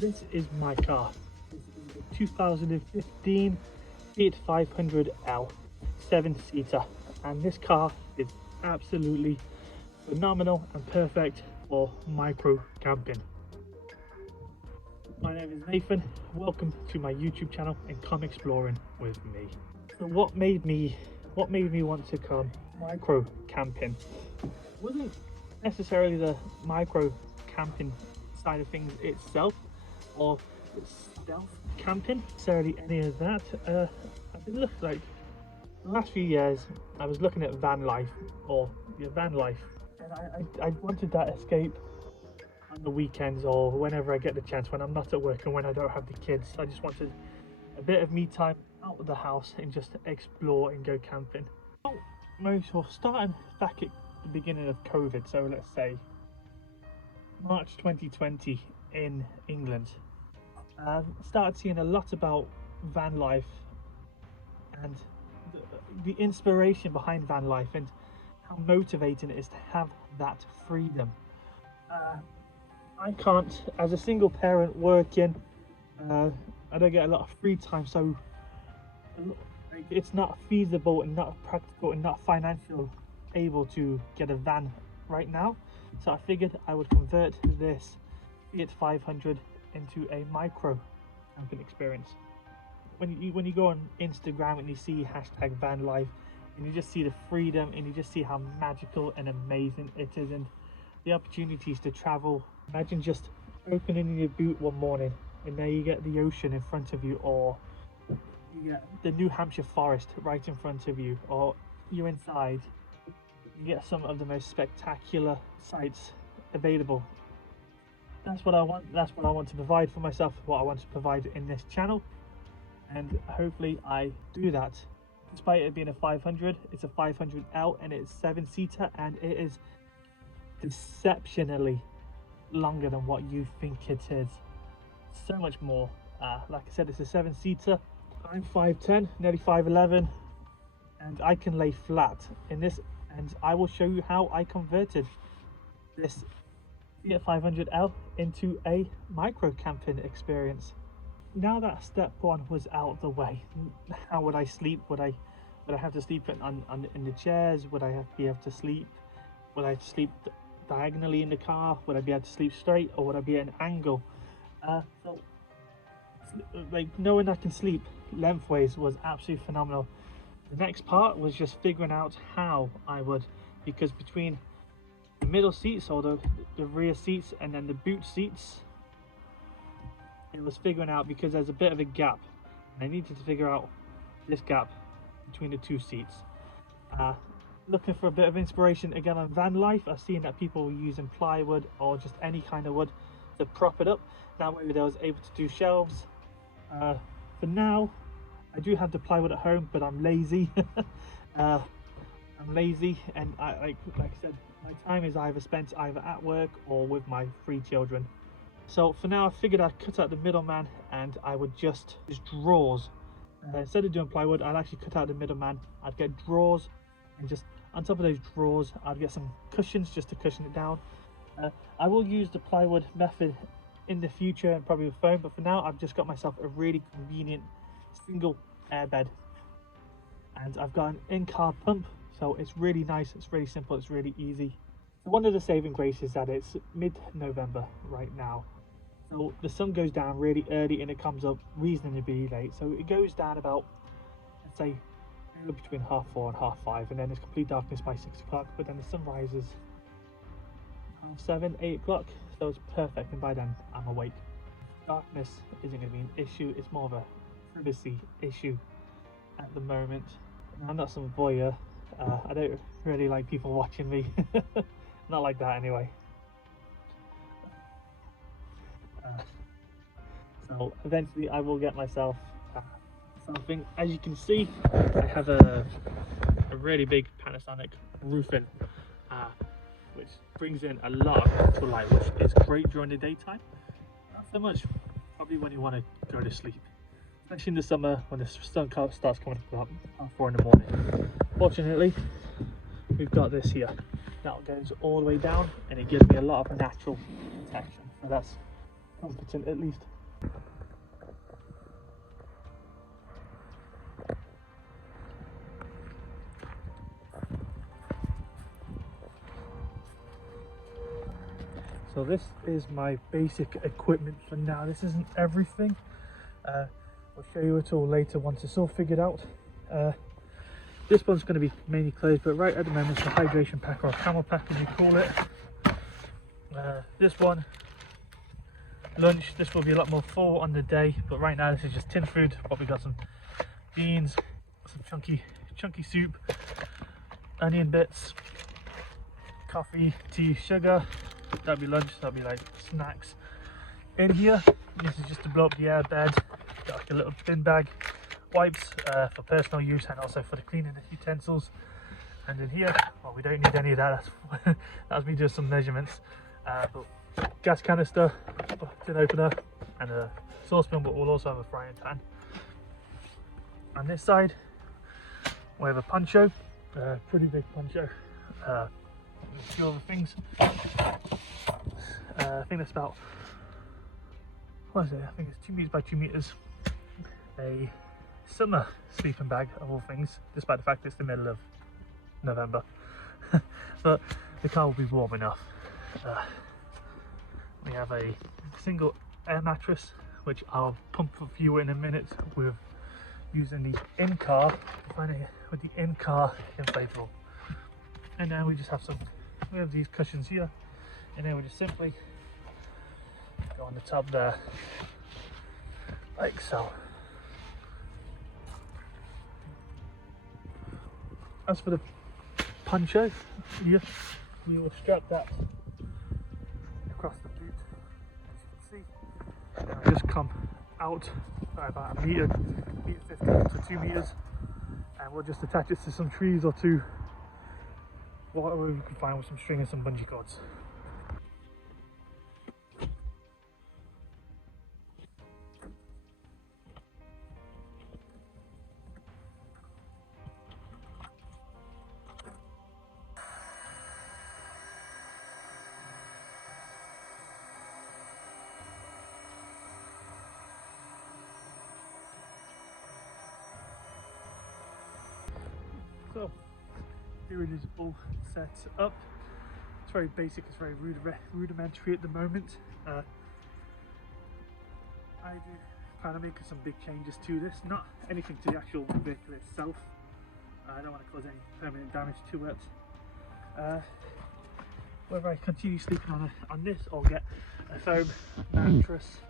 This is my car. This is a 2015 Fiat 500L 7-seater, and this car is absolutely phenomenal and perfect for micro camping. My name is Nathan. Welcome to my YouTube channel and come exploring with me. So what made me want to come micro camping wasn't necessarily the micro camping side of things itself, or stealth camping, necessarily any of that. I've been looking, like, the last few years I was looking at van life, and I wanted that escape on the weekends or whenever I get the chance, when I'm not at work and when I don't have the kids. I just wanted a bit of me time out of the house and just explore and go camping. Starting back at the beginning of COVID, so let's say March 2020 in England, started seeing a lot about van life and the inspiration behind van life and how motivating it is to have that freedom. I can't, as a single parent working, I don't get a lot of free time, so it's not feasible and not practical and not financial able to get a van right now. So I figured I would convert this Fiat 500 into a micro camping experience. When you go on Instagram and you see #vanlife and you just see the freedom and you just see how magical and amazing it is, and the opportunities to travel. Imagine just opening your boot one morning and there you get the ocean in front of you, or you get the New Hampshire forest right in front of you, or you're inside. You get some of the most spectacular sights available. That's what I want. That's what I want to provide for myself, what I want to provide in this channel, and hopefully I do that. Despite it being a 500, it's a 500L and it's 7-seater, and it is deceptionally longer than what you think it is. So much more. Like I said, it's a 7-seater. I'm 5'10", nearly 5'11", and I can lay flat in this, and I will show you how I converted this Fiat 500L into a micro camping experience. Now that step one was out of the way, how would I sleep? Would I have to sleep in the chairs? Would I be able to sleep? Would I sleep diagonally in the car? Would I be able to sleep straight, or would I be at an angle? So like, knowing I can sleep lengthways was absolutely phenomenal. The next part was just figuring out how I would, because between the middle seats, or the rear seats, and then the boot seats, it was figuring out, because there's a bit of a gap, and I needed to figure out this gap between the two seats. Looking for a bit of inspiration again on van life, I've seen that people were using plywood or just any kind of wood to prop it up. That way I was able to do shelves. For now, I do have the plywood at home, but I'm lazy. I'm lazy, and like I said, my time is either spent at work or with my 3 children. So for now, I figured I'd cut out the middleman, and I would just use drawers. Instead of doing plywood, I'd actually cut out the middleman. I'd get drawers, and just on top of those drawers, I'd get some cushions just to cushion it down. I will use the plywood method in the future, and probably with foam, but for now I've just got myself a really convenient single airbed, and I've got an in-car pump, so it's really nice, it's really simple, it's really easy. So one of the saving graces is that it's mid-November right now, so the sun goes down really early and it comes up reasonably late. So it goes down about, let's say, between 4:30 and 5:30, and then it's complete darkness by 6 o'clock, but then the sun rises 7:30, 8 o'clock, so it's perfect, and by then I'm awake. Darkness isn't going to be an issue, it's more of a privacy issue at the moment. I'm not some voyeur, I don't really like people watching me. Not like that anyway. So eventually I will get myself something. As you can see, I have a really big Panasonic roofing, which brings in a lot of natural light, which is great during the daytime. Not so much probably when you want to go to sleep, especially in the summer when the sun starts coming up about 4 in the morning. Fortunately, we've got this here that goes all the way down, and it gives me a lot of natural protection. So comforting at least. So this is my basic equipment for now. This isn't everything. I'll show you it all later once it's all figured out. This one's going to be mainly clothes, but right at the moment it's a hydration pack, or a camel pack as you call it. This one, lunch, this will be a lot more full on the day, but right now this is just tin food. But we got some beans, some chunky soup, onion bits, coffee, tea, sugar. That'll be lunch, that'll be like snacks. In here, this is just to blow up the air bed. Got like a little bin bag, wipes for personal use and also for the cleaning of utensils. And in here, well, we don't need any of that. That's me doing some measurements. But gas canister, tin opener, and a saucepan, but we'll also have a frying pan. On this side, we have a poncho, pretty big poncho. A few other things. I think that's about, what is it? I think it's 2 meters by 2 meters. A summer sleeping bag of all things, despite the fact it's the middle of November. But the car will be warm enough. We have a single air mattress, which I'll pump for you in a minute with using the in-car, with the in-car inflatable. And then we just have we have these cushions here, and then we just simply go on the top there, like so. As for the poncho, you will strap that across the boot, as you can see. And just come out by about a meter 50 to 2 meters, and we'll just attach it to some trees or to whatever we can find with some string and some bungee cords. So here it is all set up. It's very basic, it's very rudimentary at the moment. I do plan on making some big changes to this, not anything to the actual vehicle itself. I don't want to cause any permanent damage to it. Whether I continue sleeping on this or get a foam mattress,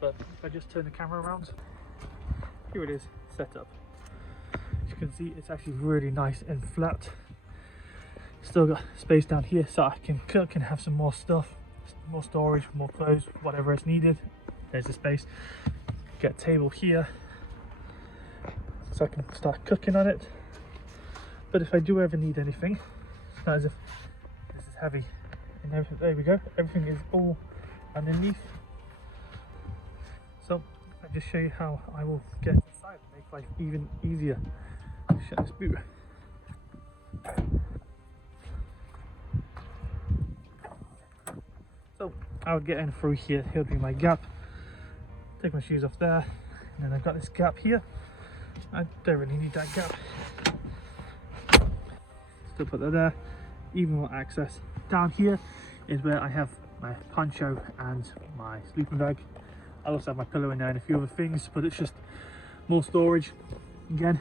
but if I just turn the camera around, here it is set up. As you can see, it's actually really nice and flat. Still got space down here so I can cook and have some more stuff, more storage, more clothes, whatever is needed. There's the space. Get a table here so I can start cooking on it. But if I do ever need anything, it's not as if this is heavy and everything. There we go, everything is all underneath. So I'll just show you how I will get inside and make life even easier. Shut this boot. So I'll get in through here. Here'll be my gap. Take my shoes off there, and then I've got this gap here. I don't really need that gap. Still put that there. Even more access. Down here is where I have my poncho and my sleeping bag. I also have my pillow in there and a few other things, but it's just more storage. Again,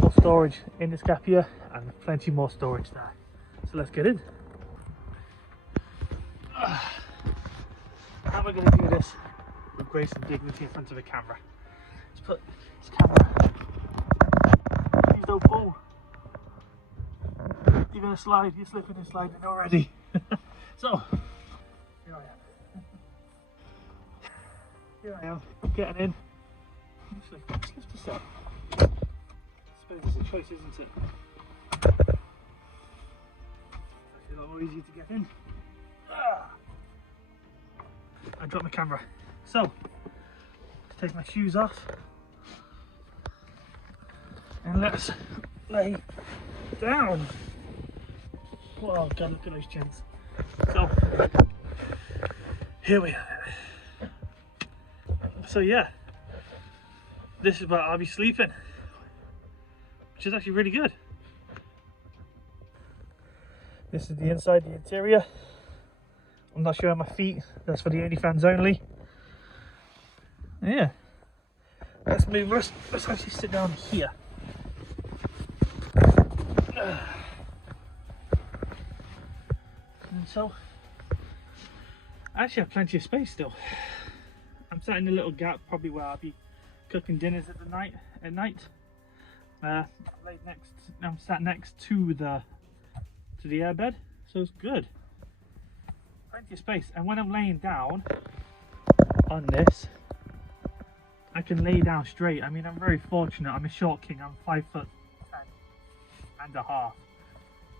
more storage in this gap here, and plenty more storage there. So let's get in. How am I going to do this with grace and dignity in front of a camera? Let's put this camera. Please don't fall. You're going to slide. You're slipping and sliding already. So here I am. Here I am, getting in. Actually, let's lift this up. I suppose it's a choice, isn't it? It's a lot more easier to get in. I dropped my camera. So, let's take my shoes off. And let's lay down. Oh God, look at those chins. So, here we are. So yeah, this is where I'll be sleeping, which is actually really good. This is the inside, the interior. I'm not showing my feet, that's for the OnlyFans only. Yeah, let's move, let's actually sit down here. And so, I actually have plenty of space still. I'm sat in a little gap, probably where I'll be cooking dinners at night. I'm sat next to the airbed, so it's good. Plenty of space, and when I'm laying down on this, I can lay down straight. I mean, I'm very fortunate. I'm a short king. I'm 5'10" and a half.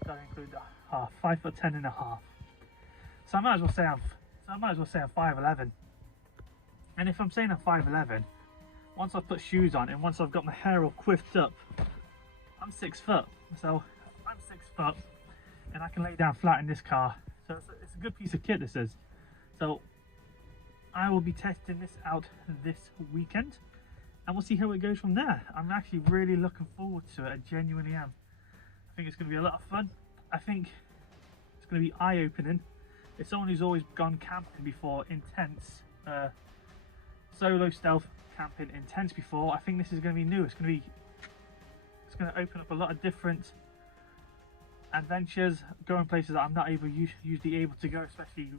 Don't include the half. 5'10" and a half. So I might as well say I'm 5'11". And if I'm saying I'm 5'11", once I've put shoes on and once I've got my hair all quiffed up, I'm 6 foot. So I'm 6 foot and I can lay down flat in this car. So it's a good piece of kit, this is. So I will be testing this out this weekend and we'll see how it goes from there. I'm actually really looking forward to it. I genuinely am. I think it's going to be a lot of fun. I think it's going to be eye-opening. As someone who's always gone camping before, intense, solo stealth camping intense before, I think this is going to be new. It's going to open up a lot of different adventures, going places that I'm not usually able to go, especially.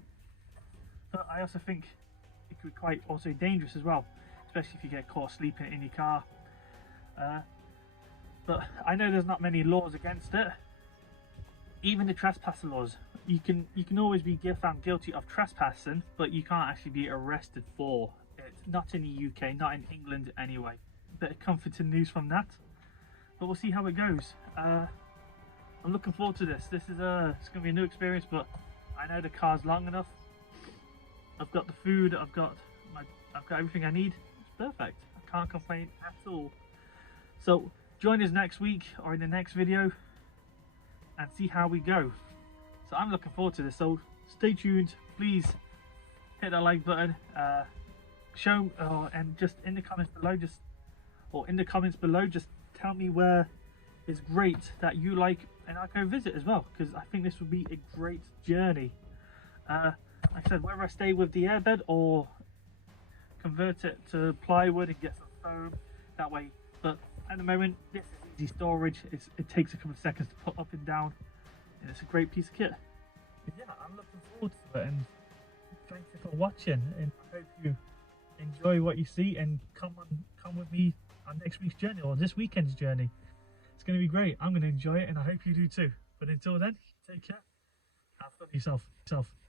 But I also think it could be quite also dangerous as well, especially if you get caught sleeping in your car. But I know there's not many laws against it. Even the trespasser laws, you can always be found guilty of trespassing, but you can't actually be arrested for it. Not in the UK, not in England anyway. Bit of comforting news from that. But we'll see how it goes. I'm looking forward to this. It's going to be a new experience, but I know the car's long enough. I've got the food. I've got everything I need. It's perfect. I can't complain at all. So join us next week or in the next video and see how we go. So I'm looking forward to this, so stay tuned. Please hit that like button, and just in the comments below, just tell me where is great that you like, and I'll go visit as well, because I think this would be a great journey. Like I said, whether I stay with the airbed or convert it to plywood and get some foam that way, but at the moment this is easy storage. It takes a couple of seconds to put up and down, and it's a great piece of kit. But yeah, I'm looking forward to it, and thank you for watching, and I hope you enjoy what you see and come with me on next week's journey or this weekend's journey. It's going to be great. I'm going to enjoy it, and I hope you do too. But until then, take care. Have fun yourself.